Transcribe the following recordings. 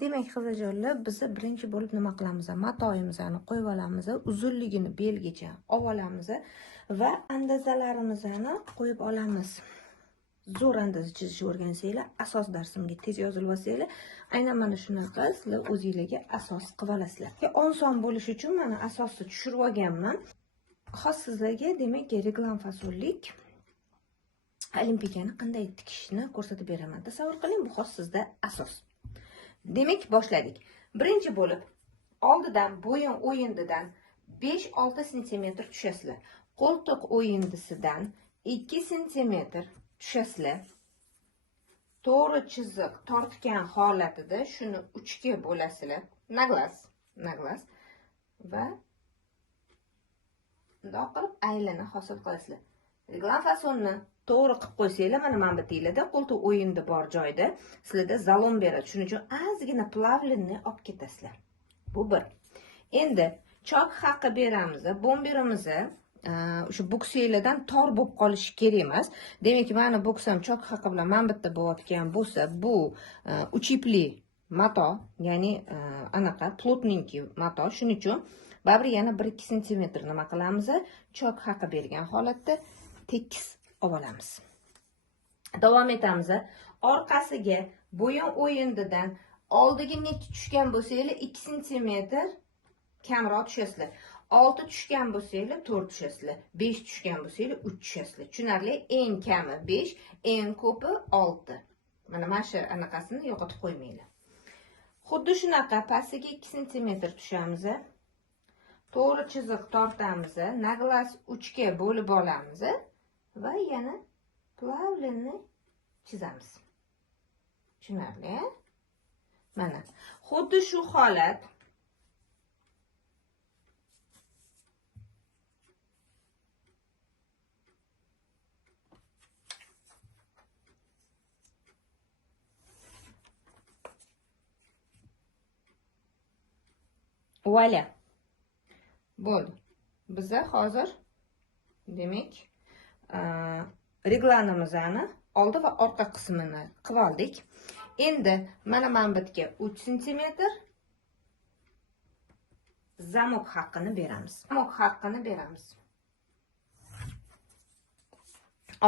Demak, qizlarjonlar, biz birinchi bo'lib nima qilamiz? Matoyimizni qo'yib olamiz, uzunligini belgacha olib olamiz va andazalarimizni qo'yib olamiz. Zo'r andaza chizishni o'rgansanglar, asos darsimga tez yozilib olsanglar, aynan mana shunaqa sizlar o'zingizlarga asos qilib olasizlar. Oson bo'lishi uchun mana asosni tushirib olganman. Xos sizlarga, demak, reglan fasollik olimpiyani qanday tikishni ko'rsatib beraman. Tasavvur qiling, bu xos sizda asos. Demak, boshladik. Birinchi bo'lib, oldidan bo'yin o'yindidan 5-6 sm tushasizlar. Qo'ltiq o'yindisidan 2 sm tushasizlar. To'g'ri chiziq tortgan holatida shuni 3 ga bo'lasizlar. Naglas va bundoq qilib aylana hosil qilasizlar. Reglan fasonni to'g'ri qilib qo'ysanglar, mana bu yerda qo'ltiq o'yindi bor joyda sizlarda zalom beradi. Shuning uchun ozgina plavlenni olib ketasizlar. Bu bir. Endi chok haqi beramiz. Bomberimiz o'sha buksiylardan tor bo'lib qolishi kerak emas. Demak, mana buksam chok haqi bilan mana bitta bo'layotgan bo'lsa, bu 3 ipli mato, ya'ni anaqa plotninki mato. Shuning uchun baribir yana 1-2 sm nima qilamiz? Chok haqi bergan holatda tekis olamiz. Davom etamiz. Orqasiga bo'yin o'yindidan oldiga necha tushgan bo'lsanglar 2 sm kamroq tushasizlar. 6 tushgan bo'lsanglar 4 tushasizlar. 5 tushgan bo'lsanglar 3 tushasizlar. Tushunarli? Eng kami 5, eng ko'pi 6. Mana shu anaqasini yo'qotib qo'ymanglar. Xuddi shunaqa pastiga 2 sm tushamiz. To'g'ri chiziq tortamiz. Naglas 3 ga bo'lib olamiz va yana plavlenni chizamiz. Tushunarli? Mana xuddi shu holat Voila. Bo'ldi. Biz hozir demak reglanimizni oldi va orqa qismini qilib oldik. Endi mana bitga 3 sm zamok haqqini beramiz.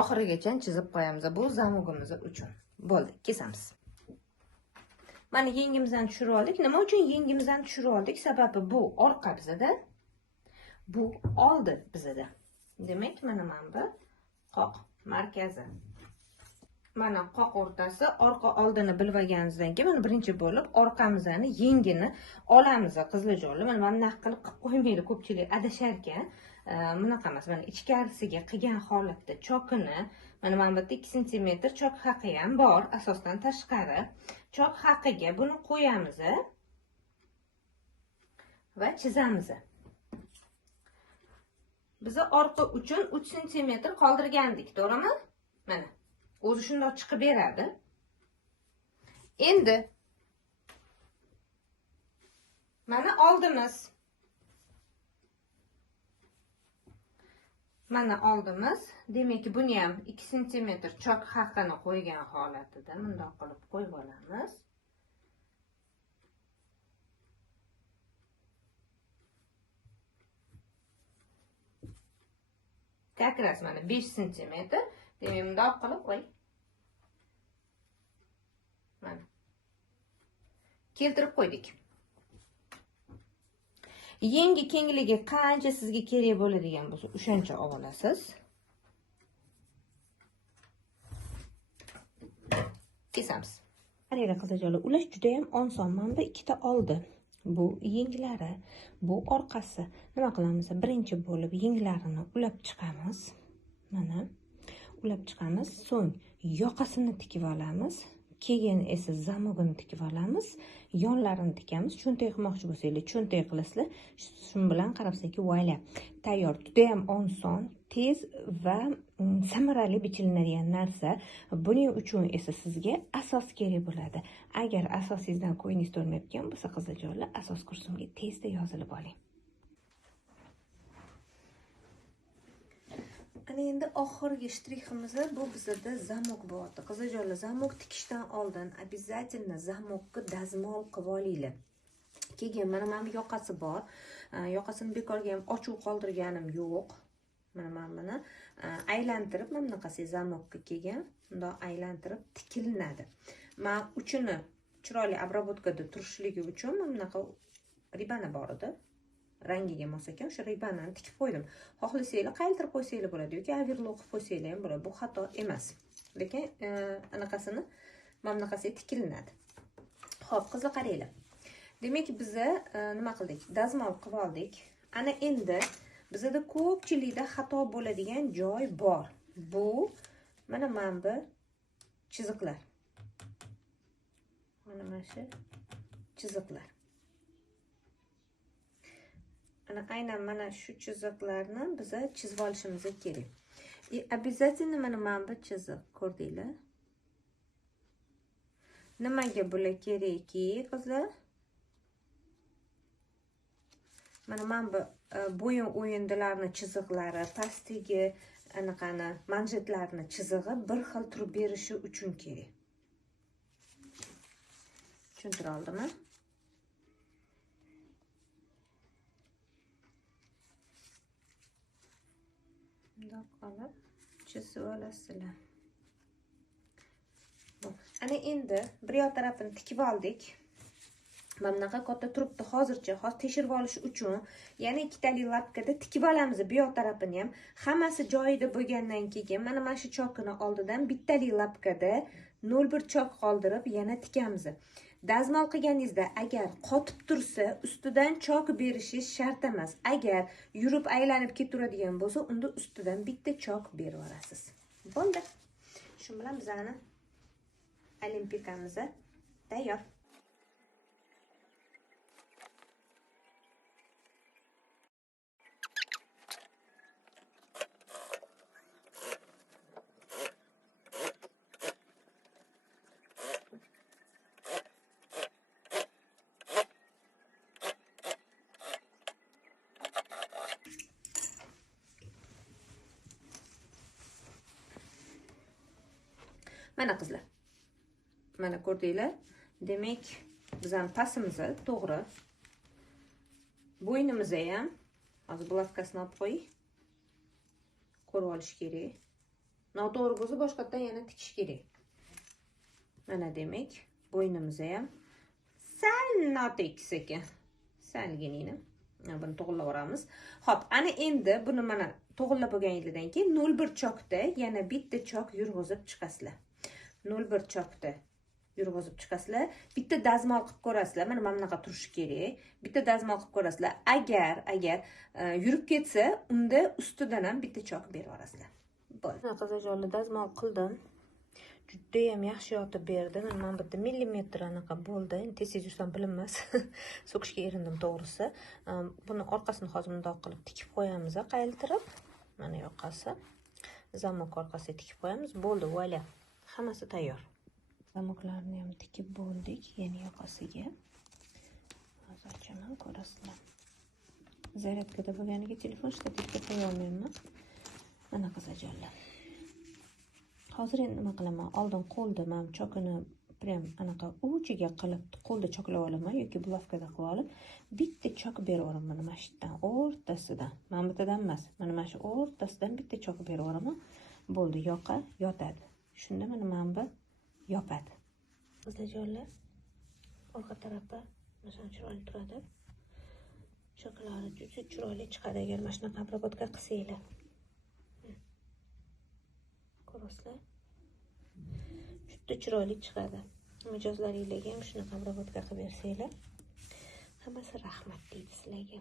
Oxirigacha chizib qo'yamiz. Bu zamogimiz uchun. Bo'ldi, kesamiz. Mana yengimizdan tushirib oldik. Nima uchun yengimizdan tushirib oldik? Sababi bu orqa bizada, bu oldi bizada. Demak, mana bu qoq markazi. Mana qoq o'rtasi, orqa oldini bilib olganingizdan keyin mana birinchi bo'lib orqamizni yengini olamiz, qizlarjonlar. Mana bunday qilib qo'ymaydi ko'pchilik adashar ekan. Bunaqa emas. Mana ichkarisiga qilgan holatda chokini, mana bu yerda 2 sm chok haqi ham bor, asosdan tashqari. Chok haqiga buni qo'yamiz va chizamiz. Biz orqa uchun 3 sm qoldirgandik, to'g'rimi? Mana o'zi shundoq chiqib beradi. Endi mana oldimiz. Mana oldimiz. Demak, buni ham 2 sm chok haqini qo'ygan holatida bundoq qilib qo'yib olamiz. Kakras mana 5 sm. Demak, bundoq qilib qo'y. Mana keltirib qo'ydik. Yengi kengligi qancha sizga kerak bo'ladigan bo'lsa, o'shancha olasiz. Kesamiz. Qaranglar qizlarjonlar, ulash juda ham oson. Mana bu ikkita oldi. Bu yenglari, bu orqasi. Nima qilamiz? Birinchi bo'lib yenglarini ulab chiqamiz. Mana ulab chiqamiz, so'ng yoqasini tikib olamiz. Keyin esa zamogini tikib olamiz, yonlarini tikamiz. Cho'ntak qilmoqchi bo'lsanglar, cho'ntak qilasizlar. Shun bilan qarabsizki, voila, tayyor. Juda ham oson, tez va samarali bichilinadigan narsa. Buning uchun esa sizga asos kerak bo'ladi. Agar asosingizdan ko'nglingiz to'lmayotgan bo'lsa, qizlarjonlar, asos kursimga tezda yozilib oling. ana endi oxirgi shtriximiz bu bizda zamok bo'lyapti. Qizijonlar, zamok tikishdan oldin обязательно zamokni dazmol qilib olinglar. Keyin mana bu yoqasi bor. Yoqasini bekorga ham ochuv qoldirganim yo'q. Mana buni aylantirib, mana bunaqasi zamokka kelgan, bundoq aylantirib tikilinadi. Men uchini chiroyli обработкада turishligi uchun mana bunaqa ribana bor edi. Rangiga mos ekan, o'sha ribanani tikib qo'ydim. Xohlasanglar qaytarib qo'ysanglar bo'ladi yoki overlock qilib qo'ysanglar ham bo'ladi. Bu xato emas. Lekin anaqasini mana bunaqasiga tikilinadi. Xo'p, qizlar qaranglar. Demak, biz nima qildik? Dazmol qilib oldik. Ana endi bizda ko'pchilikda xato bo'ladigan joy bor. Bu mana bu chiziqlar. Mana shu chiziqlar. Aynan mana shu chiziqlarni biz chizib olishimiz kerak. Обязательно mana bu chiziq, ko'rdinglar? Nimaga bular kerakki, qizlar? Mana bu bo'yin o'yindilarni chiziqlari, pastdagi anaqani manjetlarni chizig'i bir xil turib berishi uchun kerak. Tushuntira oldimmi? Bundoq qilib chizib olasizlar. Ana endi bir yoq tarafini tikib oldik. Mana bunaqa katta turibdi hozircha. Hozir tekshirib olish uchun yana ikkitali lapkada tikib olamiz. Bu yoq tarafini ham hammasi joyida bo'lgandan keyin mana shu chokini oldidan bittali lapkada 01 chok qoldirib yana tikamiz. Dazmol qilganingizda agar qotib tursa, ustidan chok berishingiz shart emas. Agar yurib aylanib ketaveradigan bo'lsa, unda ustidan bitta chok berib olasiz. Bo'ldi. Shu bilan bizani olimpikamiz tayyor. Mana qizlar. Mana ko'rdinglar? Demak, bizning pasimiz to'g'ri. Bo'ynimiz ham hozir bulavkasini olib qo'y. Ko'rib olish kerak. Noto'g'ri bo'lsa boshqatdan yana tikish kerak. Mana demak, bo'ynimiz ham sal notekis ekan. Salgina. Buni to'g'rilaveramiz. Xo'p, ana endi buni mana to'g'rilab bo'lganingizdan keyin 01 chokda yana bitta chok yurg'izib chiqasizlar. 01 chokda yurg'izib chiqasizlar. Bitta dazmol qilib ko'rasizlar. Mana bunaqa turishi kerak. Bitta dazmol qilib ko'rasizlar. Agar yurib ketsa, unda ustidan ham bitta chok berib yuborasizlar. Bo'ldi. Qizijonlar, dazmol qildim. Juda ham yaxshi yotib berdi. Mana bitta millimetr anaqa bo'ldi. Tez yursam bilinmas. So'kishga erindim to'g'risi. Buni orqasini hozir bundoq qilib tikib qo'yamiz, qayiltirib. Mana yoqasi. Zamok orqasiga tikib qo'yamiz. Bo'ldi, voila. Hammasi tayyor. Zamoklarni ham tikib bo'ldik, yana yoqasiga. Hozir ochaman, ko'rasizlar. Zaryadkada bo'lganiga telefon shtativga qo'ya olmayman. Mana qizajonlar. Hozir endi nima qilaman? Oldin qo'lda men chokini prям anaqa uchiga qilib qo'lda choklab olaman yoki bulavkada qilib olib, bitta chok berib oraman mana shu yerdan, o'rtasidan. Mana bittadan emas, mana shu o'rtasidan bitta chok berib oraman. Bo'ldi, yoqa yotadi. Shunda mana bu yopadi. Qizajonlar, orqa tarafi mana chiroyli turadi. Choklari juda chiroyli chiqadi agar mana shunaqa обработка qilsanglar. Ko'rasizlar? Juda chiroyli chiqadi. Mijozlaringizga ham shunaqa обработка qilib bersanglar, hammasi rahmat deydi sizlarga.